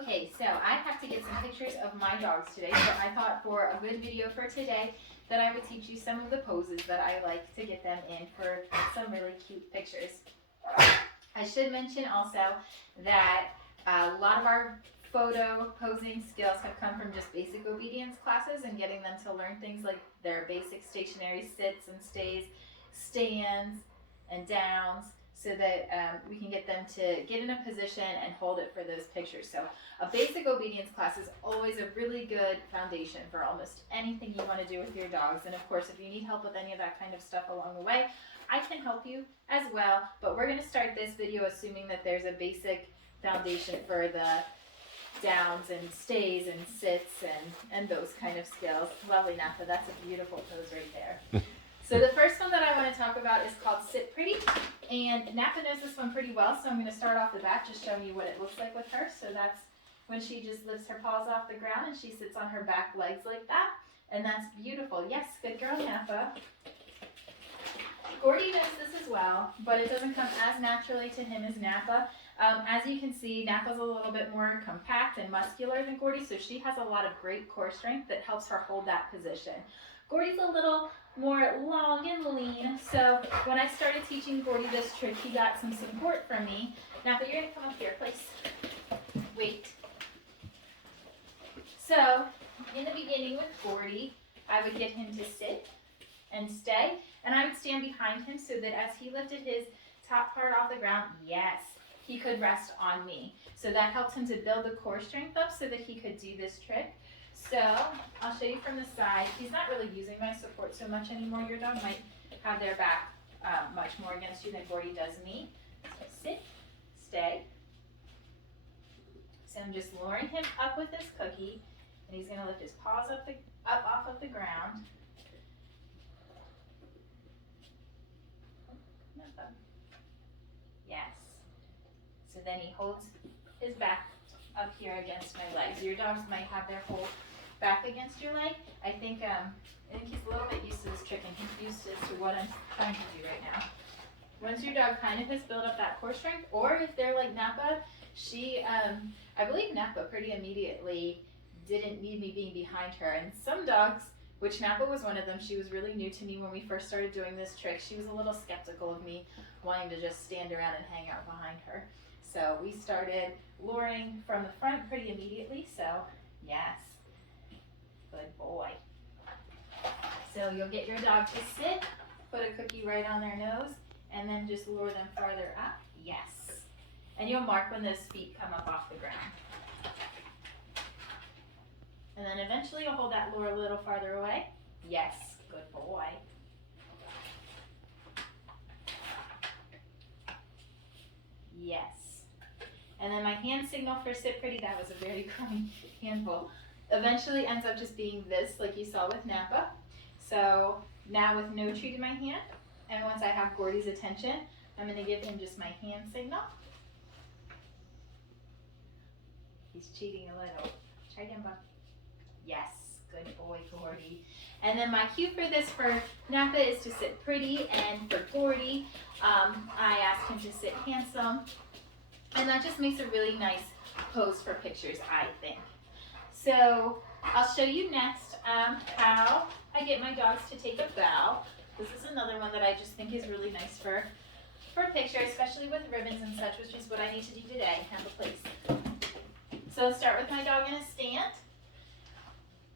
Okay, so I have to get some pictures of my dogs today, so I thought for a good video for today that I would teach you some of the poses that I like to get them in for some really cute pictures. I should mention also that a lot of our photo posing skills have come from just basic obedience classes and getting them to learn things like their basic stationary sits and stays, stands and downs, so that we can get them to get in a position and hold it for those pictures. So a basic obedience class is always a really good foundation for almost anything you want to do with your dogs. And of course, if you need help with any of that kind of stuff along the way, I can help you as well. But we're going to start this video assuming that there's a basic foundation for the downs and stays and sits and those kind of skills. Lovely, Napa. That's a beautiful pose right there. So the first one that I want to talk about is called Sit Pretty, and Napa knows this one pretty well, so I'm going to start off the bat just showing you what it looks like with her. So that's when she just lifts her paws off the ground and she sits on her back legs like that, and that's beautiful. Yes, good girl, Napa. Gordy knows this as well, but it doesn't come as naturally to him as Napa. As you can see, Napa's a little bit more compact and muscular than Gordy, so she has a lot of great core strength that helps her hold that position. Gordy's a little more long and lean, so when I started teaching Gordy this trick, he got some support from me. Napa, you're gonna come up here, please. Wait. So, in the beginning with Gordy, I would get him to sit and stay, and I would stand behind him so that as he lifted his top part off the ground, yes, he could rest on me. So that helped him to build the core strength up so that he could do this trick. So I'll show you from the side. He's not really using my support so much anymore. Your dog might have their back much more against you than Gordy does me. So sit, stay. So I'm just luring him up with this cookie, and he's gonna lift his paws up off of the ground. Yes. So then he holds his back up here against my legs. Your dogs might have their whole back against your leg. I think he's a little bit used to this trick and confused as to what I'm trying to do right now. Once your dog kind of has built up that core strength, or if they're like Napa, I believe Napa pretty immediately didn't need me being behind her. And some dogs, which Napa was one of them, she was really new to me when we first started doing this trick. She was a little skeptical of me wanting to just stand around and hang out behind her. So we started luring from the front pretty immediately, so yes, good boy. So you'll get your dog to sit, put a cookie right on their nose, and then just lure them farther up, yes. And you'll mark when those feet come up off the ground. And then eventually you'll hold that lure a little farther away, yes, good boy. Yes. And then my hand signal for Sit Pretty, that was a very crummy handful, eventually ends up just being this, like you saw with Napa. So now with no treat in my hand, and once I have Gordy's attention, I'm going to give him just my hand signal. He's cheating a little. Try again, bud. Yes, good boy, Gordy. And then my cue for this for Napa is to sit pretty, and for Gordy, I asked him to sit handsome. And that just makes a really nice pose for pictures, I think. So I'll show you next how I get my dogs to take a bow. This is another one that I just think is really nice for a picture, especially with ribbons and such, which is what I need to do today. Have a place. So I'll start with my dog in a stand.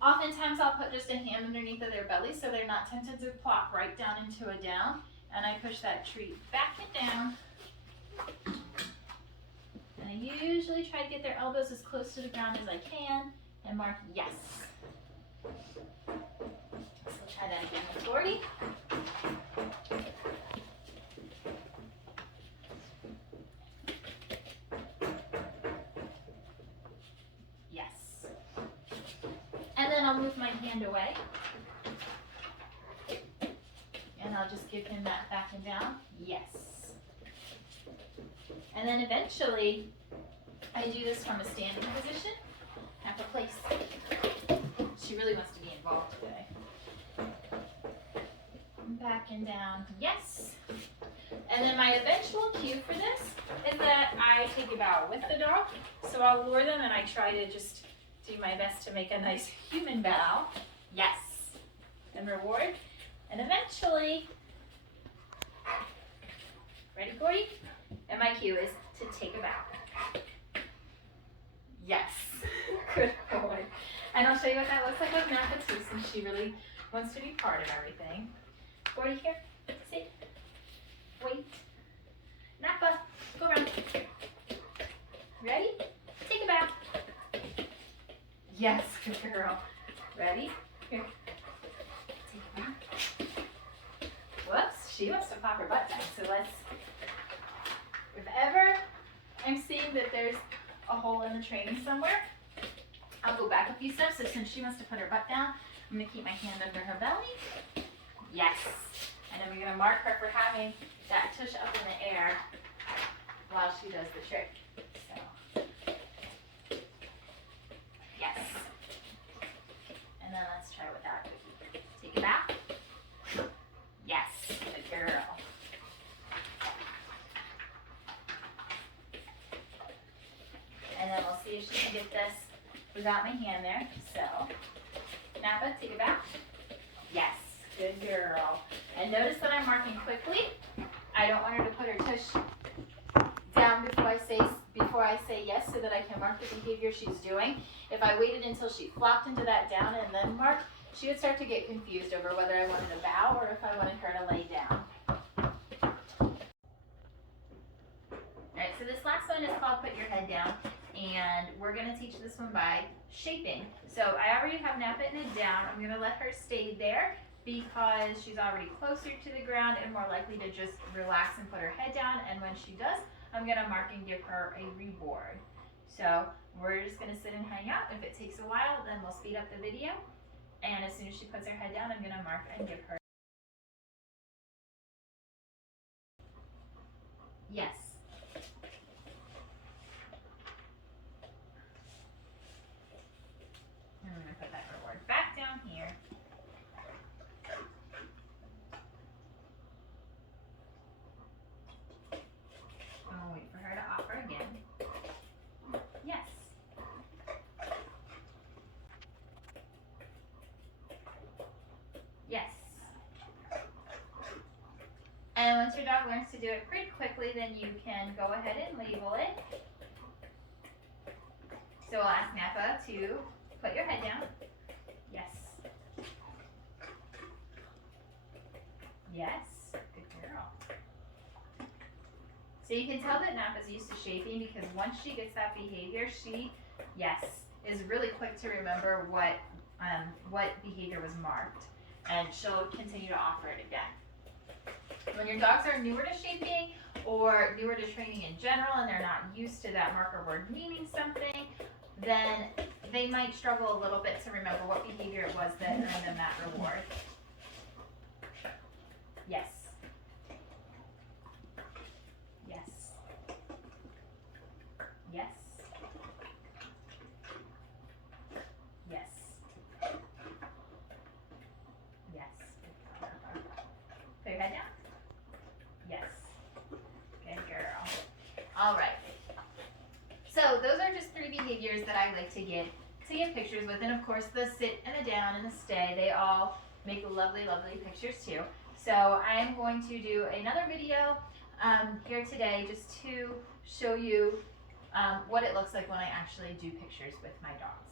Oftentimes I'll put just a hand underneath of their belly so they're not tempted to plop right down into a down. And I push that treat back and down. And I usually try to get their elbows as close to the ground as I can and mark yes. So we'll try that again with Gordy. Yes. And then I'll move my hand away. And I'll just give him that back and down. Yes. And then eventually, I do this from a standing position. Have a place. She really wants to be involved today. Back and down, yes. And then my eventual cue for this is that I take a bow with the dog. So I'll lure them and I try to just do my best to make a nice human bow. Yes. And reward. And eventually, ready, Gordy? And my cue is to take a bow. Yes. Good boy. And I'll show you what that looks like with Napa too, since she really wants to be part of everything. Gordy, here. Sit. Wait. Napa, go around. Ready? Take a bow. Yes, good girl. Ready? Here. Take a bow. Whoops, she wants to pop her butt down. So let's, if ever I'm seeing that there's a hole in the training somewhere, I'll go back a few steps. So since she wants to put her butt down, I'm going to keep my hand under her belly. Yes. And then we're going to mark her for having that tush up in the air while she does the trick. So, yes. And then let's try without cookie. Take it out. Yes, good girl. And then we'll see if she can get this without my hand there. So, Napa, take it back. Yes, good girl. And notice that I'm marking quickly. I don't want her to put her tush down before I say yes, so that I can mark the behavior she's doing. If I waited until she flopped into that down and then marked, she would start to get confused over whether I wanted to bow or if I wanted her to lay down. Alright, so this last one is called Put Your Head Down, and we're going to teach this one by shaping. So I already have Napa in it down. I'm going to let her stay there because she's already closer to the ground and more likely to just relax and put her head down, and when she does, I'm going to mark and give her a reward. So we're just going to sit and hang out. If it takes a while, then we'll speed up the video. And as soon as she puts her head down, I'm going to mark and give her. Yes. And I'm going to put that reward back down here. And we'll wait for her to offer again. Yes. Yes. And once your dog learns to do it pretty quickly, then you can go ahead and label it. So I'll ask Napa to put your head down. Yes. Yes. Good girl. So you can tell that Napa's used to shaping because once she gets that behavior, she, yes, is really quick to remember what behavior was marked, and she'll continue to offer it again. When your dogs are newer to shaping or newer to training in general and they're not used to that marker word meaning something, then they might struggle a little bit to remember what behavior it was that earned them that reward. Yes. Yes. Yes. Yes. Yes. Put your head down. Yes. Good girl. All right. So those are just 3 behaviors that I like to get pictures with, and of course the sit and the down and the stay, they all make lovely, lovely pictures too. So I am going to do another video here today just to show you what it looks like when I actually do pictures with my dogs.